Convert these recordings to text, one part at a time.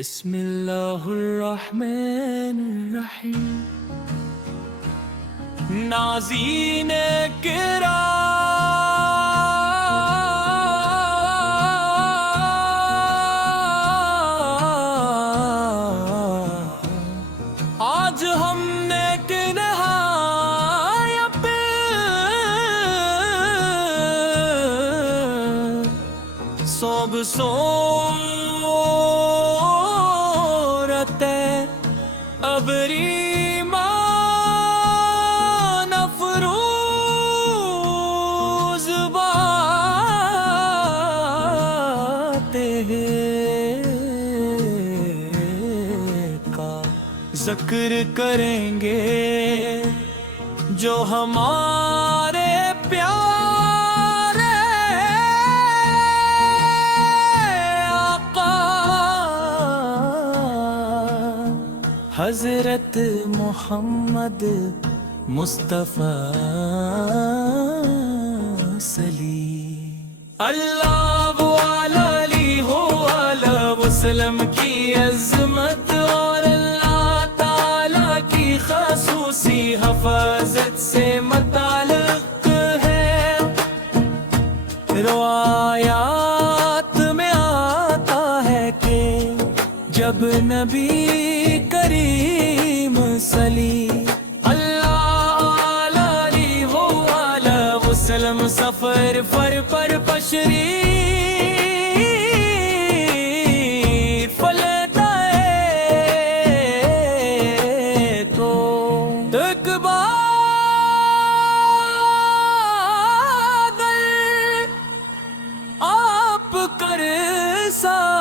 بسم اللہ الرحمن الرحیم۔ نازین کرام، آج ہم نے کنہایا پہ صوب صورت ابری مان افروز باتیں کا ذکر کریں گے جو ہمارے پیارے آقا حضرت محمد مصطفیٰ صلی اللہ علیہ وسلم کی عظمت اور اللہ تعالی کی خصوصی حفاظت سے متعلق ہے۔ روایات میں آتا ہے کہ جب نبی کریم صلی اللہ علیہ وسلم سفر پر تشریف لیتا ہے تو ایک بادل آپ کر ساتھ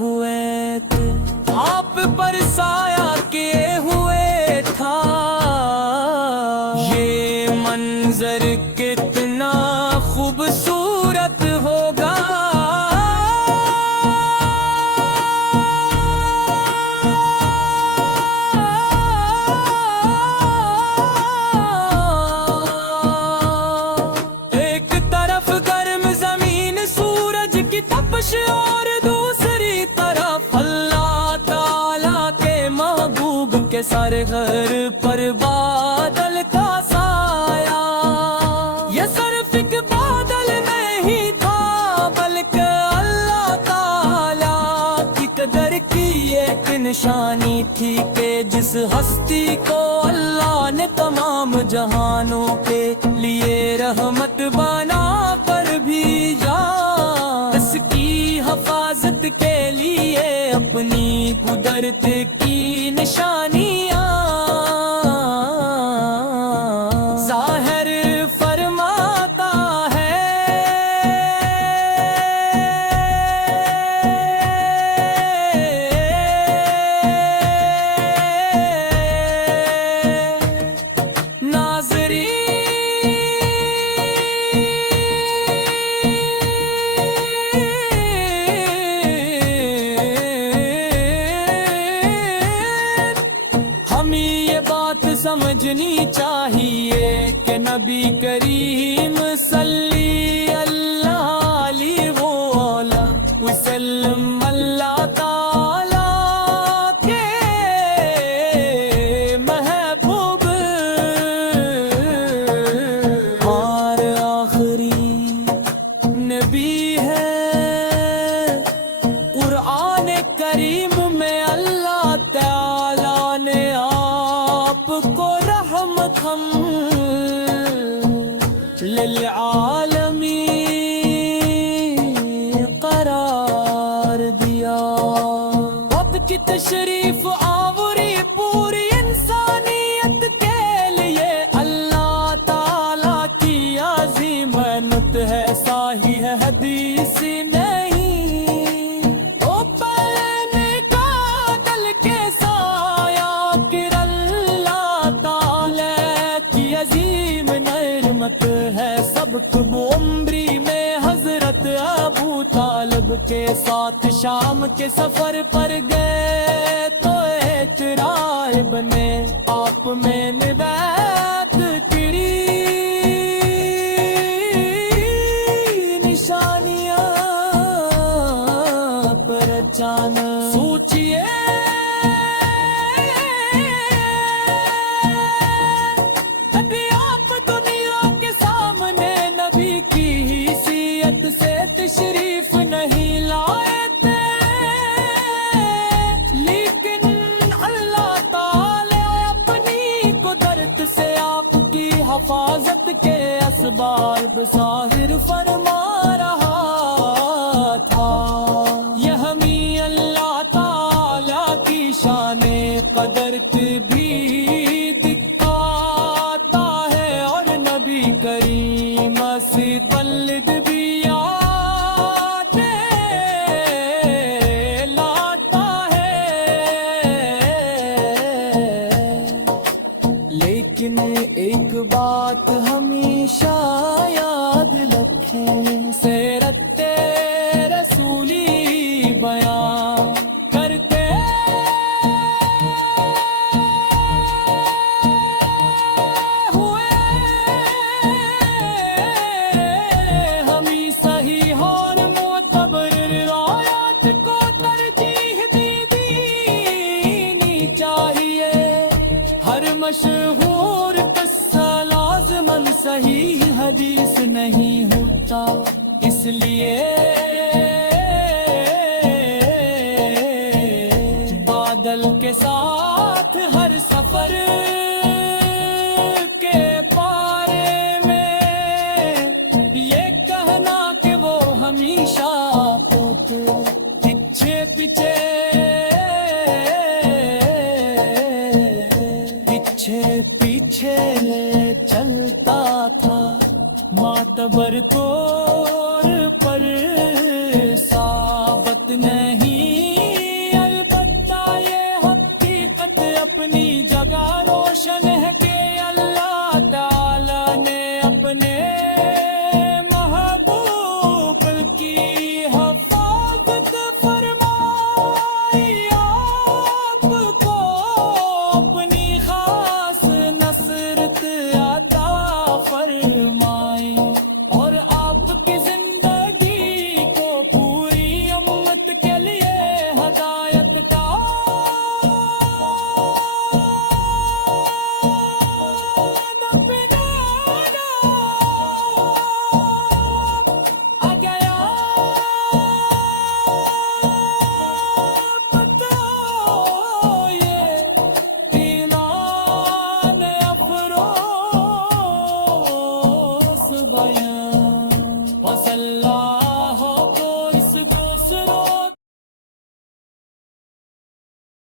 ہوئے تھے، آپ پر سایہ کیے ہوئے تھا۔ یہ منظر کتنا خوبصورت ہوگا، ایک طرف گرم زمین سورج کی تپش اور دوسری طرف اللہ تعالی کے محبوب کے سر گھر پر بادل کا سایہ۔ یہ صرف ایک بادل نہیں تھا بلکہ اللہ تعالی کی قدر کی ایک نشانی تھی کہ جس ہستی کو اللہ نے تمام جہانوں کے لیے رحمت بنا کر بھیجا، اس کی حفاظت کے لیے اپنی قدرت کی نشانیاں ظاہر فرماتا ہے۔ ہمیں یہ بات سمجھنی چاہیے کہ نبی کریم صلی اللہ علیہ وسلم اللہ تعالی کے محبوب اور آخری نبی ہے۔ قرآن کریم میں اللہ تعالی نے آپ کو رحمت للعالمین قرار دیا۔ وقت کی تشریف آوری پوری انسانیت کے لیے اللہ تعالی کی عظیم محنت ہے، صحیح حدیث نہیں۔ او پہلے کا دل کے سایہ گر اللہ تعالی کی عظیم نعمت ہے۔ سبق عمری میں حضرت ابو طالب کے ساتھ شام کے سفر پر گئے تو اعتراض بنے آپ میں نبات کری نشانیاں پر اچانک سوچئے ابھی آپ دنیا کے سامنے نبی کی حیثیت سے تشریف نہیں لائے تھے، لیکن اللہ تعالی اپنی قدرت سے آپ کی حفاظت کے اسباب ظاہر فرما رہا تھا۔ یہ ہمیں اللہ تعالی کی شان قدرت بھی دکھاتا ہے، اور نبی کریم سے ولد بھی یاد لاتا ہے۔ لیکن ایک بات ہمیشہ یاد رکھیں، سیرت رسولی بیان کرتے ہوئے ہمیں صحیح اور معتبر روایات کو ترجیح دینی چاہیے۔ ہر مشہور قصہ لازماً صحیح حدیث نہیں ہوتا، اس لیے بادل کے ساتھ ہر سفر کے بارے میں یہ کہنا کہ وہ ہمیشہ ہوتے پیچھے پیچھے پیچھے چلتا تھا، معتبر طور پر ثابت نہیں، البتہ یہ حقیقت اپنی جگہ روشن ہے۔